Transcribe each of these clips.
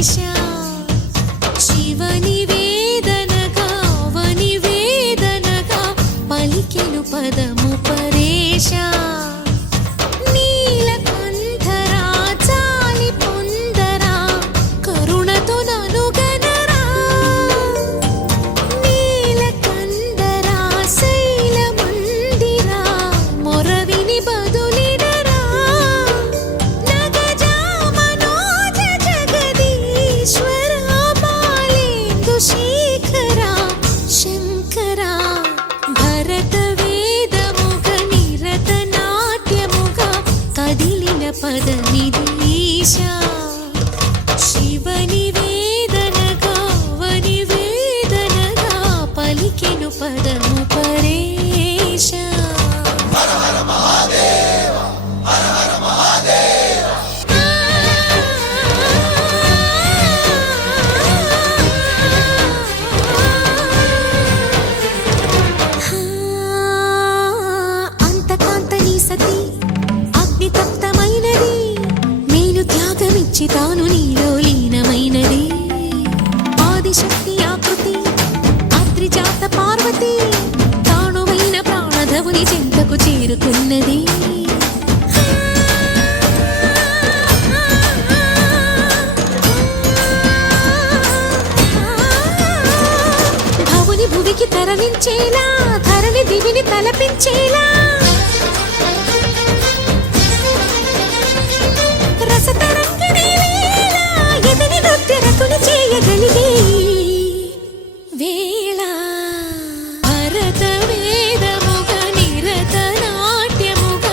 ఈశా శివని వేదనగా అవని వేదనగా పలికెను పదము పరేశా నీలకంఠరా చాలి పొందరా కరుణతో ననుగనరా నీలకంఠరా శైల మందిరా మొరవిని బదులిడరా నగజా మనోజ జగదీశ్వర బాలేందు శేఖరా శంకరా భరత వేదముగ నిరత నాట్యముగ కదిలిన పదమిది ఈశా శివని వేదనగా అవని వేదనగా పలికెను పదము పరేశా అంతకాంతని సతి అగ్నితప్తమైనది మేలు త్యాగమిచ్చి తాను నీలో లీనమైనది ఆదిశక్తి ఆకృతి అద్రిజాత పార్వతి తానువైన ప్రాణధవుని చెంతకు చేరుకున్నది భవుని భువికి తరలించేలా ధరణి దివిని తలపించేలా రసతరంగిణి వేళ ఎదిని నృత్యరతులు చేయగలిగే వేళ భరత వేదముగ నిరత నాట్యముగ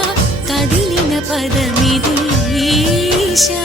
కదిలిన పదమిది ఈశా